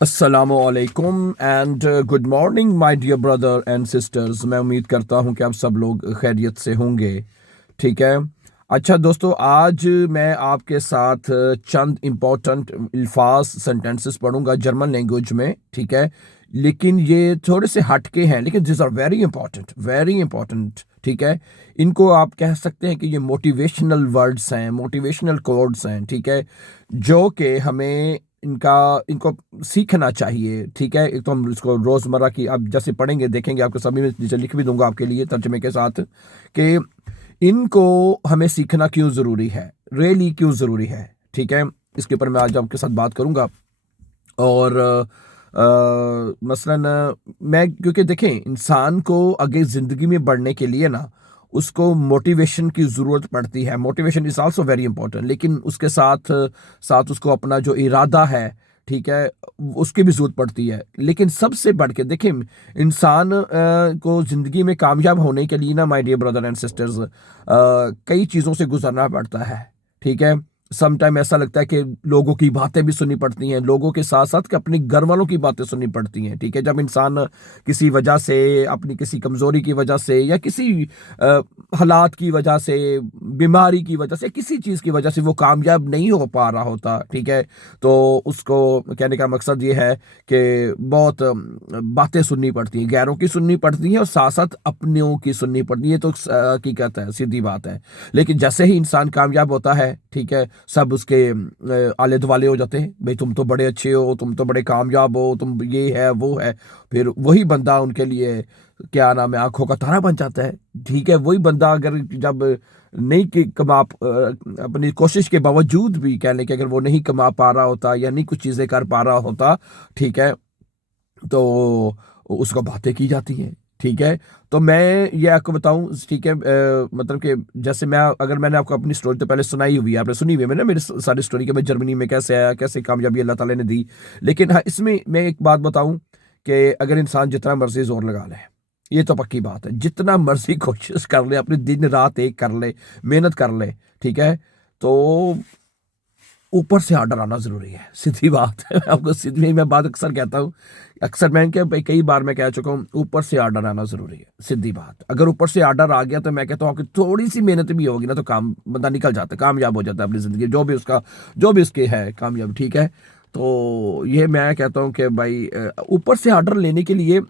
अस्सलामुअलैकुम and good morning my dear brother and sisters. मैं उम्मीद करता हूं कि आप सब लोग खैरियत से होंगे। ठीक है। अच्छा दोस्तों, आज मैं आपके साथ चंद इम्पोर्टेंट अल्फाज सेंटेंसेस पढ़ूंगा जर्मन लैंग्वेज में। ठीक है, लेकिन ये थोड़े से हटके हैं, लेकिन this are very important, very important. ठीक है, इनको आप कह सकते हैं कि ये मोटिवेशनल वर्ड्स हैं, मोटिवेशनल कोड्स हैं। ठीक है, जो कि हमें इनको सीखना चाहिए। ठीक है, एक तो हम इसको रोज़मर्रा की आप जैसे पढ़ेंगे देखेंगे, आपको सभी में नीचे लिख भी दूंगा आपके लिए तर्जमे के साथ कि इनको हमें सीखना क्यों ज़रूरी है, रियली क्यों ज़रूरी है। ठीक है, इसके ऊपर मैं आज आपके साथ बात करूंगा। और मसलन मैं क्योंकि देखें, इंसान को आगे ज़िंदगी में बढ़ने के लिए ना उसको मोटिवेशन की ज़रूरत पड़ती है। Motivation is also very important, लेकिन उसके साथ साथ उसको अपना जो इरादा है, ठीक है, उसकी भी ज़रूरत पड़ती है। लेकिन सबसे बढ़ के देखें, इंसान को ज़िंदगी में कामयाब होने के लिए ना my dear brother and sisters कई चीज़ों से गुजरना पड़ता है। ठीक है, सम टाइम ऐसा लगता है कि लोगों की बातें भी सुननी पड़ती हैं, लोगों के साथ साथ कि अपने घर वालों की बातें सुननी पड़ती हैं। ठीक है, जब इंसान किसी वजह से, अपनी किसी कमज़ोरी की वजह से या किसी हालात की वजह से, बीमारी की वजह से, किसी चीज़ की वजह से वो कामयाब नहीं हो पा रहा होता, ठीक है, तो उसको कहने का मकसद ये है कि बहुत बातें सुननी पड़ती हैं, गैरों की सुननी पड़ती हैं और साथ साथ अपनों की सुननी पड़ती है। तो हकीकत है, सीधी बात है। लेकिन जैसे ही इंसान कामयाब होता है, ठीक है, सब उसके आले दुआले हो जाते हैं, भाई तुम तो बड़े अच्छे हो, तुम तो बड़े कामयाब हो, तुम ये है वो है। फिर वही बंदा उनके लिए क्या नाम है, आंखों का तारा बन जाता है। ठीक है, वही बंदा अगर जब नहीं कि अपनी कोशिश के बावजूद भी कह लें कि अगर वो नहीं कमा पा रहा होता या नहीं कुछ चीज़ें कर पा रहा होता, ठीक है, तो उसको बातें की जाती हैं। ठीक है, तो मैं ये आपको बताऊं, ठीक है, मतलब कि जैसे अगर मैंने आपको अपनी स्टोरी तो पहले सुनाई हुई है, आपने सुनी हुई है मैंने मेरी सारी स्टोरी के मैं जर्मनी में कैसे आया, कैसे कामयाबी अल्लाह ताला ने दी। लेकिन हाँ, इसमें मैं एक बात बताऊं कि अगर इंसान जितना मर्जी जोर लगा ले, ये तो पक्की बात है, जितना मर्जी कोशिश कर ले, अपनी दिन रात एक कर ले, मेहनत कर ले, ठीक है, तो ऊपर से आर्डर आना जरूरी है। सीधी बात है, आपको सीधी मैं बात अक्सर कहता हूँ, अक्सर मैं क्या भाई कई बार मैं कह चुका हूँ, ऊपर से आर्डर आना जरूरी है। सीधी बात, अगर ऊपर से आर्डर आ गया तो मैं कहता हूँ आपकी थोड़ी सी मेहनत भी होगी ना तो काम बंदा निकल जाता है, कामयाब हो जाता है अपनी जिंदगी, जो भी उसके है कामयाब। ठीक है, तो ये मैं कहता हूँ कि भाई ऊपर से आर्डर लेने के लिए,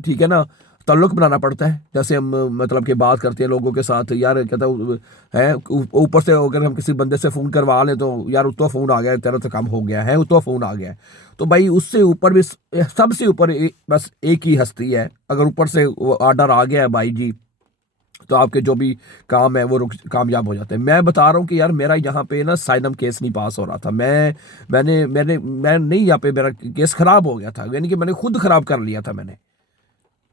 ठीक है ना, ताल्लुक बनाना पड़ता है। जैसे हम मतलब कि बात करते हैं लोगों के साथ, यार कहता हूँ है, ऊपर से अगर हम किसी बंदे से फ़ोन करवा लें तो यार उसका फ़ोन आ गया, तेरा तो काम हो गया है, उसका फ़ोन आ गया है। तो भाई उससे ऊपर भी सबसे ऊपर बस एक ही हस्ती है। अगर ऊपर से ऑर्डर आ गया है भाई जी, तो आपके जो भी काम है वो कामयाब हो जाते हैं। मैं बता रहा हूँ कि यार मेरा यहाँ पे ना साइनम केस नहीं पास हो रहा था। मैं नहीं, यहाँ पे मेरा केस खराब हो गया था, यानी कि मैंने खुद खराब कर लिया था।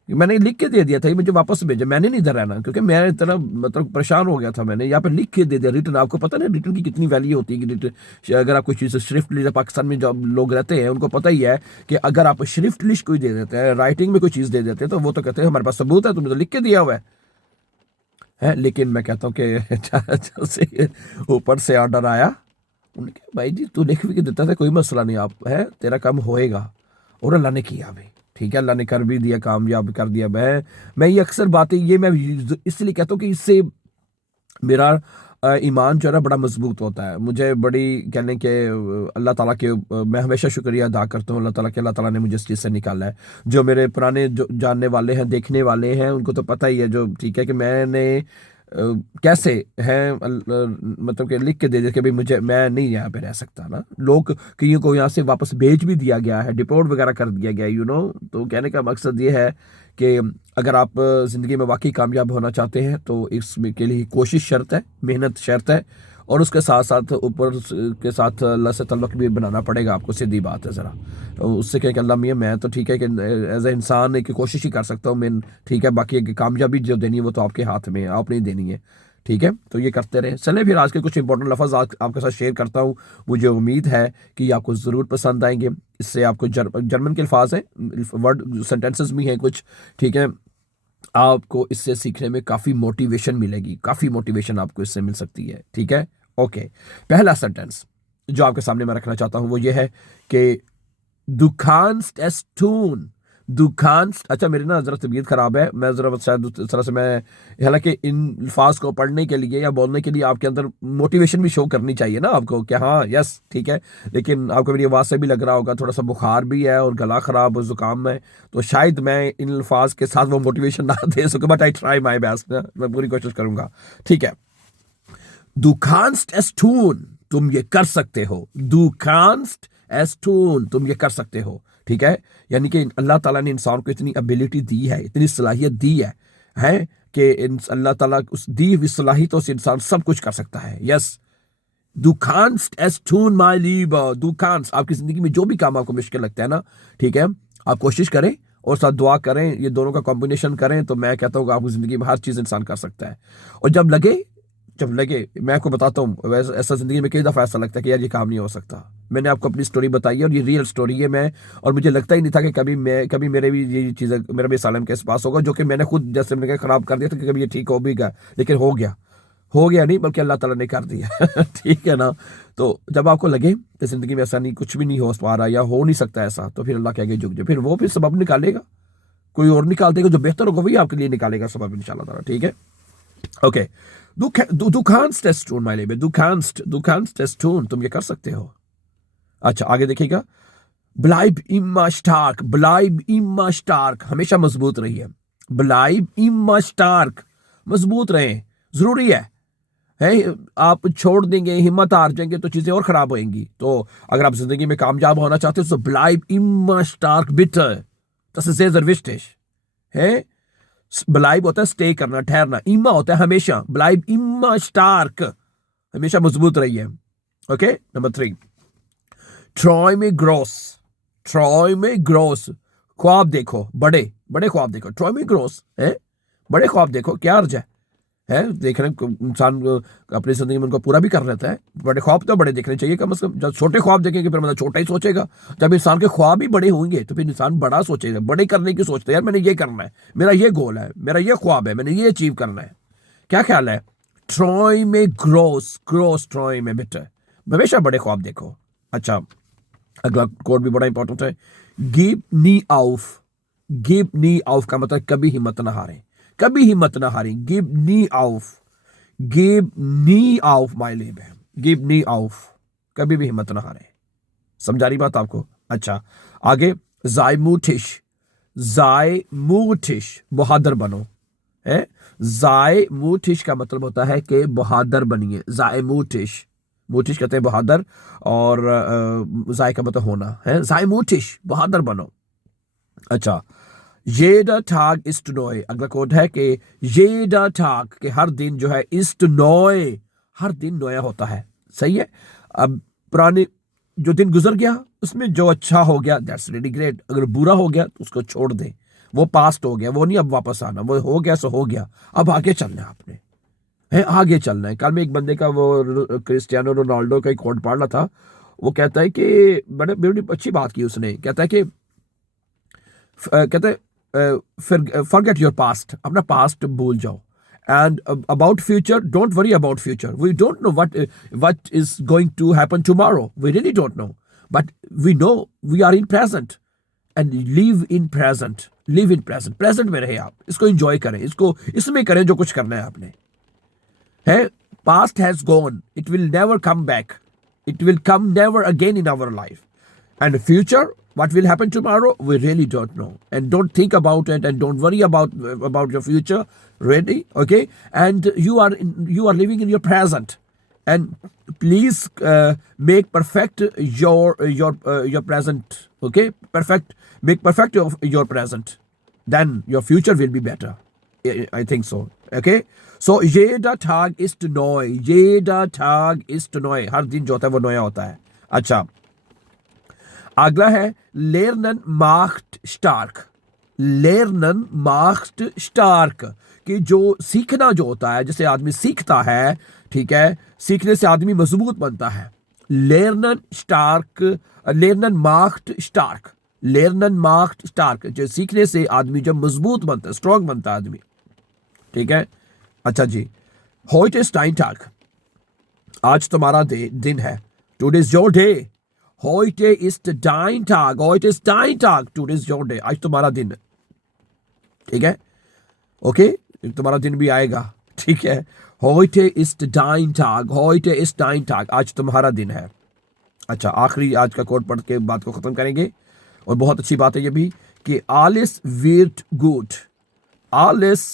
मैंने लिख के दे दिया था, ये मुझे वापस भेजा, मैंने नहीं इधर रहना, क्योंकि मैं इतना मतलब परेशान हो गया था। मैंने यहाँ पे लिख के दे दिया, रिटर्न। आपको पता नहीं रिटर्न की कितनी वैल्यू होती है कि रिटर्न अगर आप कोई चीज़ श्रिफ्टली, पाकिस्तान में जब लोग रहते हैं उनको पता ही है कि अगर आप श्रिफ्टली कोई दे देते हैं, राइटिंग में कोई चीज़ दे देते हैं, तो वो तो कहते हैं हमारे पास सबूत है, तुमने तो लिख के दिया हुआ है। लेकिन मैं कहता हूँ कि जैसे ऊपर से ऑर्डर आया, उन्होंने कहा भाई जी तू लिख भी के देता था, कोई मसला नहीं, आप है तेरा काम होएगा। और अल्लाह ने किया भी, ठीक है, अल्लाह ने कर भी दिया, कामयाब कर दिया। मैं ये अक्सर बातें ये मैं इसलिए कहता हूँ कि इससे मेरा ईमान जो है ना बड़ा मजबूत होता है। मुझे बड़ी कहने के अल्लाह ताला के मैं हमेशा शुक्रिया अदा करता हूँ अल्लाह ताला के, अल्लाह ताला ने मुझे इस चीज़ से निकाला है। जो मेरे पुराने जो जानने वाले हैं, देखने वाले हैं, उनको तो पता ही है, जो ठीक है कि मैंने कैसे हैं मतलब कि लिख के दे दे कि भाई मुझे, मैं नहीं यहाँ पे रह सकता ना। लोग कईयों को यहाँ से वापस भेज भी दिया गया है, डिपोर्ट वगैरह कर दिया गया, तो कहने का मकसद ये है कि अगर आप ज़िंदगी में वाकई कामयाब होना चाहते हैं तो इसमें के लिए कोशिश शर्त है, मेहनत शर्त है, और उसके साथ साथ ऊपर के साथ अल्लाह से तल्लुक़ भी बनाना पड़ेगा आपको। सीधी बात है ज़रा, तो उससे क्या कि अल्लाह मियाँ मैं तो ठीक है कि एज ए इंसान एक कोशिश ही कर सकता हूँ मैं, ठीक है, बाकी कामयाबी जो देनी है वो तो आपके हाथ में है, आपने ही देनी है। ठीक है, तो ये करते रहे। चलें फिर आज के कुछ इंपॉर्टेंट लफ्ज़ आपके साथ शेयर करता हूँ। मुझे उम्मीद है कि आपको ज़रूर पसंद आएंगे। इससे आपको जर्मन के अल्फाज हैं, वर्ड सेंटेंसेस भी हैं कुछ, ठीक है, आपको इससे सीखने में काफ़ी मोटिवेशन मिलेगी, काफ़ी मोटिवेशन आपको इससे मिल सकती है। ठीक है, ओके। पहला सेंटेंस जो आपके सामने मैं रखना चाहता हूँ वो ये है कि Du kannst es tun. Du kannst, अच्छा मेरी ना जरा तबीयत खराब है, मैं जरा शायद उस तरह से मैं, हालांकि इन अल्फाज को पढ़ने के लिए या बोलने के लिए आपके अंदर मोटिवेशन भी शो करनी चाहिए ना आपको कि हाँ यस ठीक है, लेकिन आपको मेरी आवाज़ से भी लग रहा होगा थोड़ा सा बुखार भी है और गला खराब और जुकाम है, तो शायद मैं इन अल्फाज के साथ वो मोटिवेशन ना दे सकूँ, but I try my best ना, मैं पूरी कोशिश करूंगा। ठीक है, Du kannst es tun, तुम ये कर सकते हो। Du kannst es tun, तुम ये कर सकते हो। ठीक है, यानी कि अल्लाह ताला ने इंसान को इतनी एबिलिटी दी है, इतनी सलाहियत दी है कि अल्लाह ताला उस दी हुई सलाहियतों से इंसान सब कुछ कर सकता है। Yes, Du kannst es tun, my lieber, du kannst, आपकी जिंदगी में जो भी काम आपको मुश्किल लगता है ना, ठीक है, आप कोशिश करें और साथ दुआ करें, ये दोनों का कॉम्बिनेशन करें, तो मैं कहता हूँ कि आपकी जिंदगी में हर चीज इंसान कर सकता है। और जब लगे, मैं आपको बताता हूँ, वैसे ऐसा जिंदगी में कई दफ़ा ऐसा लगता है कि यार ये काम नहीं हो सकता। मैंने आपको अपनी स्टोरी बताई है और ये रियल स्टोरी है। मैं, और मुझे लगता ही नहीं था कि कभी मेरे भी ये चीज़ें, मेरा भी सालम के पास होगा, जो कि मैंने खुद जैसे मैंने ख़राब कर दिया था कि कभी ये ठीक हो भी गया, लेकिन हो गया नहीं, बल्कि अल्लाह ताला ने कर दिया। ठीक है ना। तो जब आपको लगे कि ज़िंदगी में ऐसा नहीं, कुछ भी नहीं हो पा रहा या हो नहीं सकता ऐसा, तो फिर अल्लाह के आगे झुक जाओ, फिर वो फिर सबब निकालेगा, कोई और निकाल देगा, जो बेहतर होगा वही आपके लिए निकालेगा सबब, इंशाल्लाह ताला। ठीक है, okay. Du kannst es tun, my Liebe. Du kannst es tun. तुम ये कर सकते हो। अच्छा, आगे देखिएगा। Bleib immer stark. Bleib immer stark. हमेशा मजबूत रहिए। Bleib immer stark. मजबूत रहें, जरूरी है। आप छोड़ देंगे, हिम्मत हार जाएंगे तो चीजें और खराब होंगी। तो अगर आप जिंदगी में कामयाब होना चाहते हो तो Bleib immer stark, bitte. Das ist sehr, sehr wichtig. है, ब्लाइब होता है स्टे करना, ठहरना। इमा होता है हमेशा। ब्लाइब इमा स्टार्क, हमेशा मजबूत रहिए। ओके, नंबर 3, ट्रॉय में ग्रोस। ट्रॉय में ग्रोस, ख्वाब देखो, बड़े बड़े ख्वाब देखो। ट्रॉय में ग्रोस है, बड़े ख्वाब देखो, क्या अर्ज है देखने को, इंसान अपनी जिंदगी में उनको पूरा भी कर लेता है। बड़े ख्वाब तो बड़े देखने चाहिए कम से कम। जब छोटे ख्वाब देखेंगे फिर मतलब छोटा ही सोचेगा। जब इंसान के ख्वाब ही बड़े होंगे तो फिर इंसान बड़ा सोचेगा, बड़े करने की सोचते हैं, यार मैंने ये करना है, मेरा ये गोल है, मेरा ये ख्वाब है, मैंने ये अचीव करना है। क्या ख्याल है? ट्रॉय में ग्रोस, ग्रोस ट्रॉय में बेटा, हमेशा बड़े ख्वाब देखो। अच्छा, अगला कोड भी बड़ा इंपॉर्टेंट है। गिव नी आउफ। गिव नी आउफ का मतलब कभी हिम्मत ना हारें, कभी हिम्मत ना हारें। गिव नी आउफ, गिव नी आउफ माय लिब है, गिव नी आउफ, कभी भी हिम्मत ना हारें। समझा रही बात आपको? अच्छा, आगे जायमुटिश। जायमुटिश, बहादुर बनो है। जायमुटिश का मतलब होता है कि बहादुर बनिए। जायमुटिश, मोटिश कहते हैं बहादुर, और जाय का मतलब होना है। जायमुटिश, बहादुर बनो। अच्छा, jeder Tag ist neu, अगला कोड है कि jeder Tag, के हर दिन जो है, ist neu, हर दिन नया होता है। सही है। अब पुराने जो दिन गुजर गया उसमें जो अच्छा हो गया, दैट्स रियली ग्रेट। अगर बुरा हो गया तो उसको छोड़ दें, वो पास्ट हो गया, वो नहीं अब वापस आना, वो हो गया सो हो गया, अब आगे चलना है आपने, है आगे चलना है। कल मैं एक बंदे का, वो क्रिस्टियानो रोनाल्डो का एक कोड पढ़ रहा था। वो कहता है कि बड़ी अच्छी बात की उसने, कहता है कि फॉरगेट योर पास्ट, अपना पास्ट भूल जाओ, and about future, don't worry about future. We don't know what is going to happen tomorrow, we really don't know, but we know we are in present, and live in present. Live in present, present में रहे आप, इसको enjoy करें, इसको इसमें करें जो कुछ करना है आपने, है। Past has gone, it will never come back, it will come never again in our life, and the future, what will happen tomorrow, we really don't know, and don't think about it, and don't worry about your future, really, okay? And you are living in your present, and please make perfect your present, okay? Make perfect your present, then your future will be better. I think so, okay? So jeder Tag ist neu, jeder Tag ist neu, हर दिन जो होता है वो नया होता है। अच्छा, अगला है लेरनन माख्ट स्टार्क। लेरनन माख्ट स्टार्क, कि जो सीखना जो होता है, जैसे आदमी सीखता है, ठीक है, सीखने से आदमी मजबूत बनता है। लेरनन स्टार्क, लेरनन माख्ट स्टार्क, लेरनन माख्ट स्टार्क, जो सीखने से आदमी जब मजबूत बनता है, स्ट्रांग बनता है आदमी, ठीक है। अच्छा जी, heute ist dein Tag, आज तुम्हारा दिन है। Today is your day, Heute ist dein Tag. Heute ist dein Tag. Today is your day. आज तुम्हारा दिन है. ठीक है? ओके? तुम्हारा दिन भी आएगा. ठीक है? Heute ist dein Tag. Heute ist dein Tag. आज तुम्हारा दिन है. अच्छा, आखिरी आज का कोट पढ़ के बात को खत्म करेंगे. और बहुत अच्छी बात है ये भी कि alles wird gut. Alles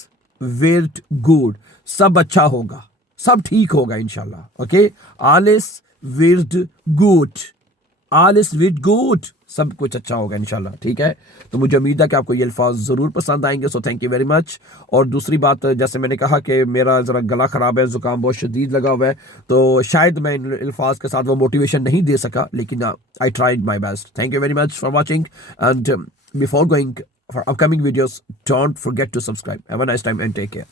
wird gut. सब अच्छा होगा. सब ठीक होगा इंशाल्लाह. Okay? Alles wird gut. Alles wird gut. सब कुछ अच्छा होगा इंशाल्लाह. ठीक है? तो मुझे उम्मीद है कि आपको ये अल्फाज ज़रूर पसंद आएंगे. So thank you very much. और दूसरी बात, जैसे मैंने कहा कि मेरा ज़रा गला ख़राब है, ज़ुकाम बहुत शदीद लगा हुआ है, तो शायद मैं इन अल्फाज के साथ वो मोटिवेशन नहीं दे सका, लेकिन I tried my best. Thank you very much for watching and before going for upcoming videos, don't forget to subscribe. Have a nice time and take care.